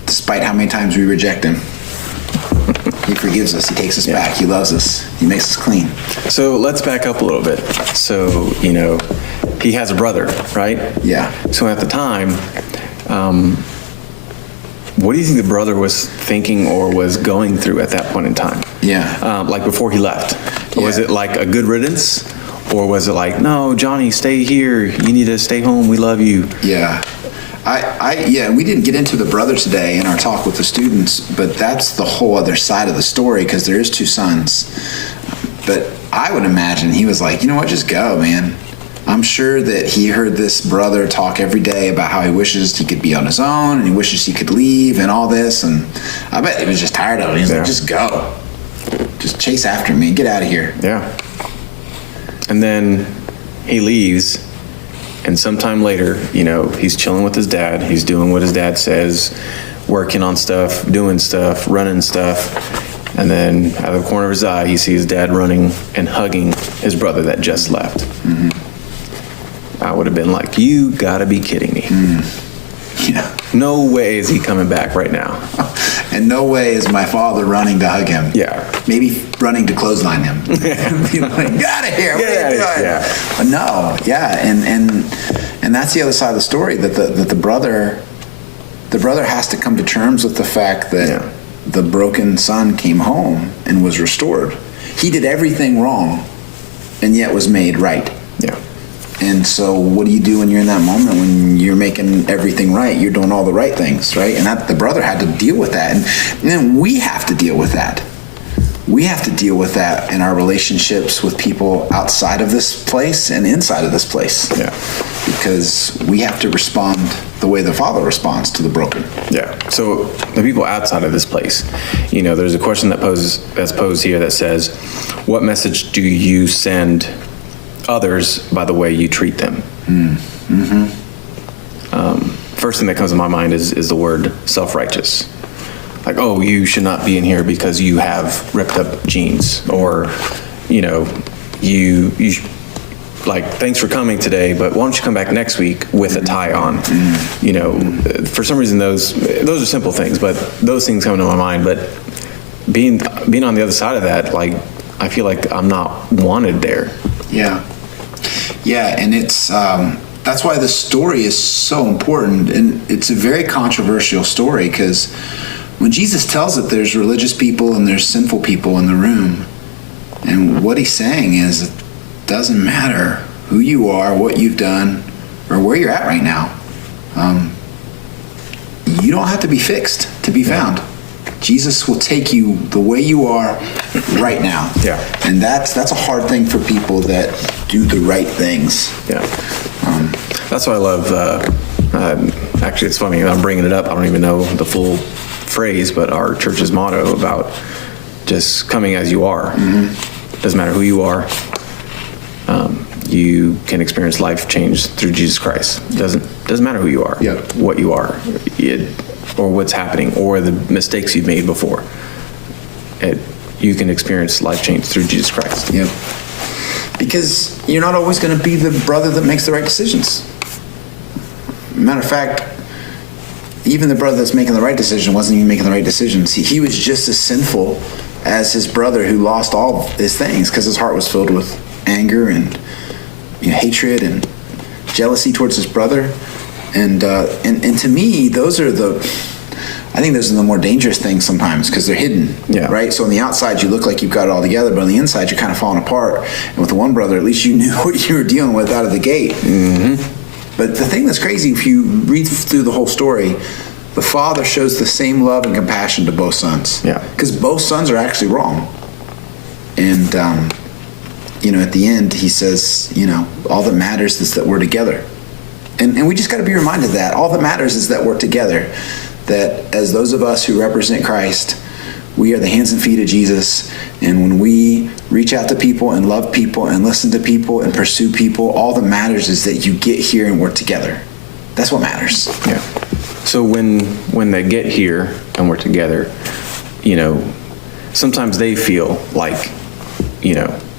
despite how many times we reject him, he forgives us. He takes us back. He loves us. He makes us clean. So let's back up a little bit. So he has a brother, right? Yeah. So at the time, what do you think the brother was thinking or was going through at that point in time? Yeah. Like before he left? Yeah. Was it like a good riddance? Or was it like, no, Johnny, stay here. You need to stay home. We love you. Yeah. We didn't get into the brother today in our talk with the students, but that's the whole other side of the story, because there is two sons. But I would imagine he was like, you know what, just go, man. I'm sure that he heard this brother talk every day about how he wishes he could be on his own and he wishes he could leave and all this. And I bet he was just tired of it. He's like, just go. Just chase after me and get out of here. Yeah. And then he leaves, and sometime later, he's chilling with his dad. He's doing what his dad says, working on stuff, doing stuff, running stuff. And then out of the corner of his eye, he sees dad running and hugging his brother that just left. Mm-hmm. I would have been like, you gotta be kidding me. Yeah. No way is he coming back right now. And no way is my father running to hug him. Yeah. Maybe running to clothesline him. Be like, get out of here. What are you doing? Yeah. But no, yeah. And that's the other side of the story, that the brother has to come to terms with the fact that the broken son came home and was restored. He did everything wrong and yet was made right. Yeah. And so what do you do when you're in that moment when you're making everything right? You're doing all the right things, right? And the brother had to deal with that. And then we have to deal with that. We have to deal with that in our relationships with people outside of this place and inside of this place. Yeah. Because we have to respond the way the Father responds to the broken. Yeah. So the people outside of this place, there's a question that's posed here that says, what message do you send others by the way you treat them? Mm-hmm. First thing that comes to my mind is the word self-righteous. Like, oh, you should not be in here because you have ripped up jeans, or you like, thanks for coming today, but why don't you come back next week with a tie on? For some reason those are simple things, but those things come to my mind. But being on the other side of that, like, I feel like I'm not wanted there. Yeah, and it's that's why the story is so important, and it's a very controversial story, because when Jesus tells it, there's religious people and there's sinful people in the room, and what he's saying is, it doesn't matter who you are, what you've done, or where you're at right now. You don't have to be fixed to be found. Jesus will take you the way you are right now. Yeah. And that's a hard thing for people that do the right things. Yeah. That's what I love. Actually, it's funny, I'm bringing it up. I don't even know the full phrase, but our church's motto about just coming as you are. Mm-hmm. Doesn't matter who you are. You can experience life change through Jesus Christ. Doesn't matter who you are, what you are, or what's happening, or the mistakes you've made before. You can experience life change through Jesus Christ. Yep. Because you're not always going to be the brother that makes the right decisions. Matter of fact, even the brother that's making the right decision wasn't even making the right decisions. He was just as sinful as his brother who lost all of his things because his heart was filled with anger and hatred and jealousy towards his brother. And to me, I think those are the more dangerous things sometimes, because they're hidden, right? So on the outside, you look like you've got it all together, but on the inside, you're kind of falling apart. And with the one brother, at least you knew what you were dealing with out of the gate. Mm-hmm. But the thing that's crazy, if you read through the whole story, the father shows the same love and compassion to both sons. Yeah. Because both sons are actually wrong. And at the end, he says, all that matters is that we're together. And we just got to be reminded that all that matters is that we're together. That as those of us who represent Christ, we are the hands and feet of Jesus. And when we reach out to people and love people and listen to people and pursue people, all that matters is that you get here and we're together. That's what matters. Yeah. So when they get here and we're together, sometimes they feel like,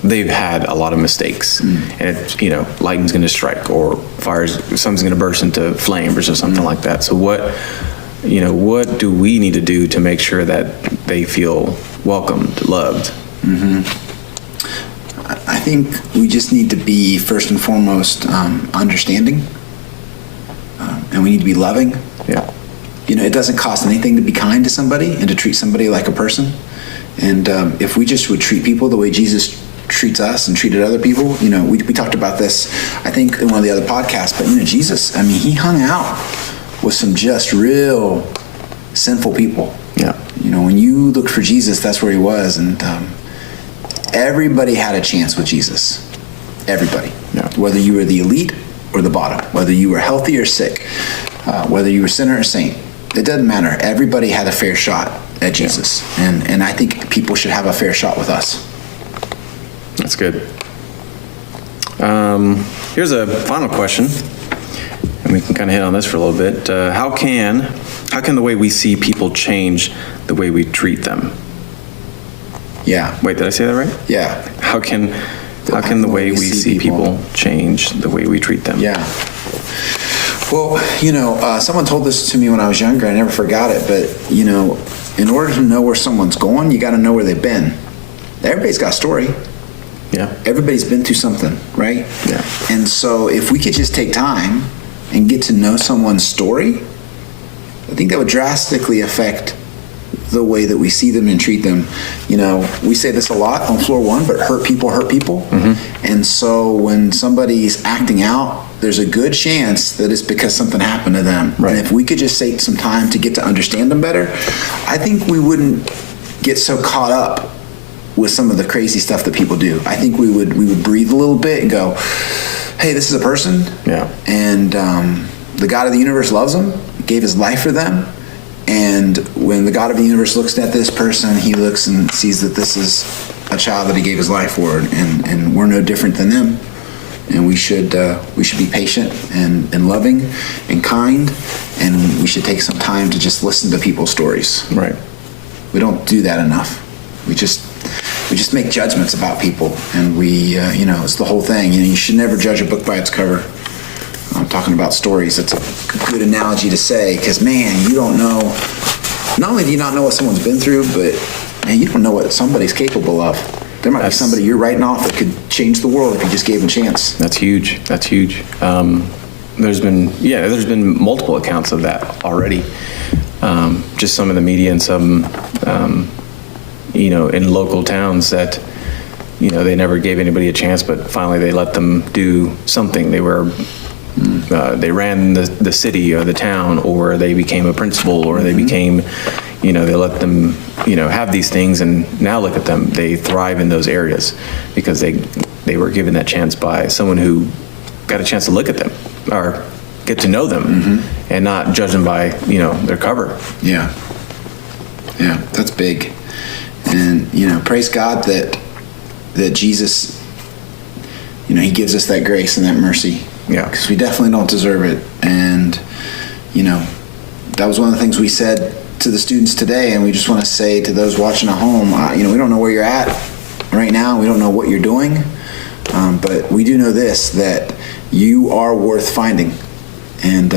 they've had a lot of mistakes, and lightning's going to strike, or something's going to burst into flames or something like that. So what do we need to do to make sure that they feel welcomed, loved? I think we just need to be, first and foremost, understanding, and we need to be loving. Yeah. It doesn't cost anything to be kind to somebody and to treat somebody like a person. And if we just would treat people the way Jesus treats us and treated other people, we talked about this, I think, in one of the other podcasts, but Jesus, he hung out with some just real sinful people. Yeah. When you looked for Jesus, that's where he was. And everybody had a chance with Jesus. Everybody. Yeah. Whether you were the elite or the bottom, whether you were healthy or sick, whether you were sinner or saint, it doesn't matter. Everybody had a fair shot at Jesus. Yeah. And I think people should have a fair shot with us. That's good. Here's a final question, and we can kind of hit on this for a little bit. How can the way we see people change the way we treat them? Yeah. Wait, did I say that right? Yeah. How can the way we see people change the way we treat them? Yeah. Well, someone told this to me when I was younger. I never forgot it. But, in order to know where someone's going, you got to know where they've been. Everybody's got a story. Yeah. Everybody's been through something, right? Yeah. And so if we could just take time and get to know someone's story, I think that would drastically affect the way that we see them and treat them. We say this a lot on floor one, but hurt people. Mm-hmm. And so when somebody's acting out, there's a good chance that it's because something happened to them. Right. And if we could just take some time to get to understand them better, I think we wouldn't get so caught up with some of the crazy stuff that people do. I think we would breathe a little bit and go, hey, this is a person. Yeah. And the God of the universe loves them, gave his life for them. And when the God of the universe looks at this person, he looks and sees that this is a child that he gave his life for, and we're no different than them. And we should be patient and loving and kind, and we should take some time to just listen to people's stories. Right. We don't do that enough. We just make judgments about people, and it's the whole thing. You should never judge a book by its cover. I'm talking about stories. That's a good analogy to say, because you don't know. Not only do you not know what someone's been through, but you don't know what somebody's capable of. There might be somebody you're writing off that could change the world if you just gave them a chance. That's huge. There's been multiple accounts of that already. Just some in the media and some, in local towns that, they never gave anybody a chance, but finally they let them do something. They ran the city or the town, or they became a principal, or they became, they let them, have these things, and now look at them. They thrive in those areas because they were given that chance by someone who got a chance to look at them or get to know them, and not judge them by, their cover. Yeah. Yeah, that's big. And, praise God that Jesus, he gives us that grace and that mercy. Yeah. Because we definitely don't deserve it. And, that was one of the things we said to the students today, and we just want to say to those watching at home, we don't know where you're at right now. We don't know what you're doing. But we do know this, that you are worth finding. And,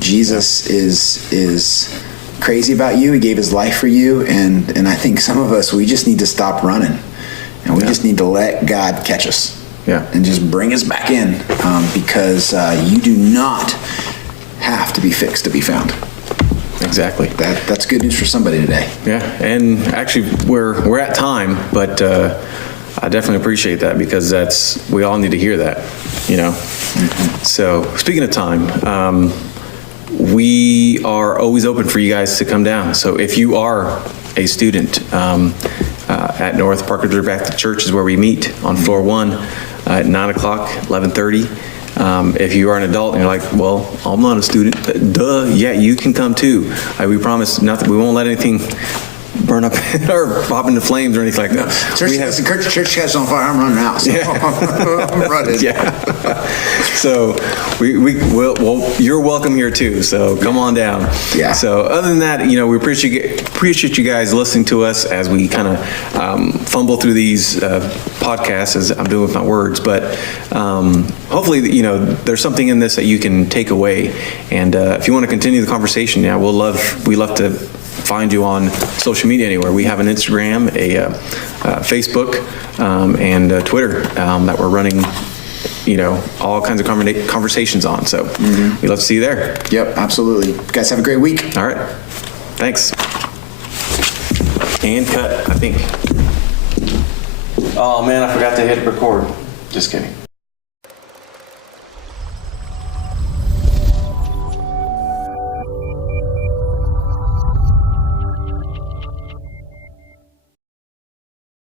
Jesus is crazy about you. He gave his life for you. And I think some of us, we just need to stop running. And we just need to let God catch us. Yeah. And just bring us back in, because you do not have to be fixed to be found. Exactly. That's good news for somebody today. Yeah, and actually we're at time, but I definitely appreciate that, because we all need to hear that, So speaking of time, we are always open for you guys to come down. So if you are a student, at North Parker Reserve Baptist Church is where we meet on floor 1 at 9 o'clock, 11:30. If you are an adult and you're like, well, I'm not a student, duh, yeah, you can come too. We promise nothing, we won't let anything burn up or pop into flames or anything like that. Church catches on fire, I'm running out. So I'm running. Yeah. So well, you're welcome here too. So come on down. Yeah. So other than that, we appreciate you guys listening to us as we kind of fumble through these podcasts, as I'm doing with my words. But hopefully, there's something in this that you can take away. And if you want to continue the conversation, we love to find you on social media anywhere. We have an Instagram, a Facebook, and Twitter that we're running, all kinds of conversations on. So we'd love to see you there. Yep, absolutely. You guys have a great week. All right. Thanks. And cut, I think. Oh man, I forgot to hit record. Just kidding.